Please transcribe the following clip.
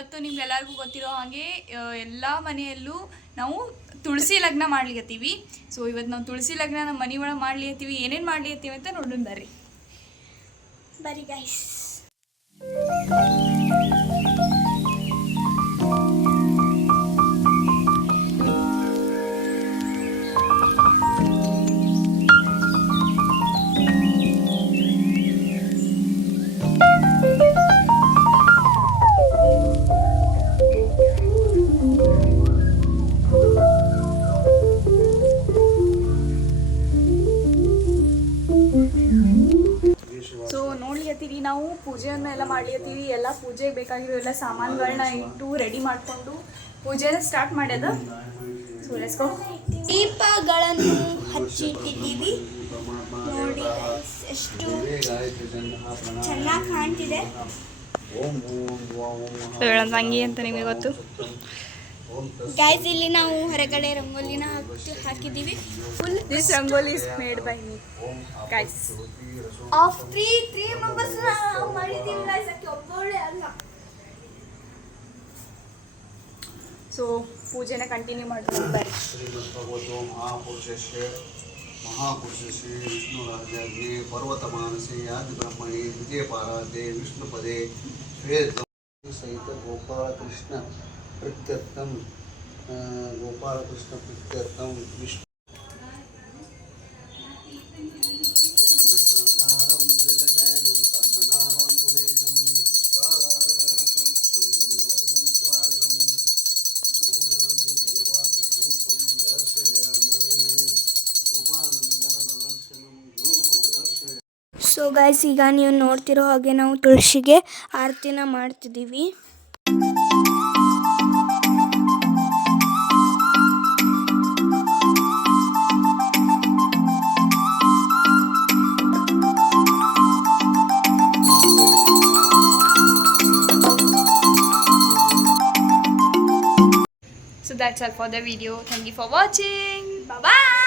ಇವತ್ತು ನಿಮ್ಗೆಲ್ಲರಿಗೂ ಗೊತ್ತಿರೋ ಹಾಗೆ ಎಲ್ಲ ಮನೆಯಲ್ಲೂ ನಾವು ತುಳಸಿ ಲಗ್ನ ಮಾಡ್ಲಿಕತ್ತೀವಿ. ಸೊ ಇವತ್ತು ನಾವು ತುಳಸಿ ಲಗ್ನ ನಮ್ಮ ಮನೆ ಒಳಗೆ ಮಾಡ್ಲಿಕತ್ತೀವಿ. ಏನೇನು ಮಾಡ್ಲಿಕತ್ತೀವಿ ಅಂತ ನೋಡೋಣ ಬರ್ರಿ ಗೈಸ್. ಸೊ ನೋಡ್ಲಿಕತ್ತೀವಿ, ನಾವು ಪೂಜೆಯನ್ನ ಎಲ್ಲ ಮಾಡ್ಲಿಕತ್ತೀವಿ. ಎಲ್ಲ ಪೂಜೆಗೆ ಬೇಕಾಗಿರೋ ಎಲ್ಲ ಸಾಮಾನುಗಳನ್ನ ಇಟ್ಟು ರೆಡಿ ಮಾಡಿಕೊಂಡು ಪೂಜೆನ ಸ್ಟಾರ್ಟ್ ಮಾಡ್ಯದ. So let's go. ದೀಪಗಳನ್ನು ಹಚ್ಚಿಟ್ಟಿದ್ದೀವಿ ನೋಡಿ, ಎಷ್ಟು ಚೆನ್ನಾಗಿ ಕಾಣ್ತಿದೆ. ತಂಗಿ ಅಂತ ನಿಮಗೆ ಗೊತ್ತು ಗೈಸ್, ಇಲ್ಲಿ ನಾವು ಹೊರಗಡೆ ರಂಗೋಲಿನ ಹಾಕಿದ್ದೀವಿ. Full this rangoli is made by me guys. Of three members ನಾವು ಮಾಡಿದ್ದೀವಿ ಗೈಸ್, ಅದಕ್ಕೆ ಒಬ್ಬಳೇ ಅಲ್ಲ. ಸೊ ಪೂಜೆನ ಕಂಟಿನ್ಯೂ ಮಾಡ್ಕೊಂಡು ಬರ್ರಿ. महापुरुषे विष्णुराज्ञे पर्वतमानसे आदिब्रह्मणे द्वितीयपाराध्ये विष्णुपदे श्वेत सहित गोपालकृष्ण प्रत्यर्थम विष्णु ಸೊ ಗೈಸ್, ಈಗ ನೀವು ನೋಡ್ತಿರೋ ಹಾಗೆ ನಾವು ತುಳಸಿಗೆ ಆರತಿನ ಮಾಡ್ತಿದ್ದೀವಿ. So that's all for the video. Thank you for watching. Bye bye.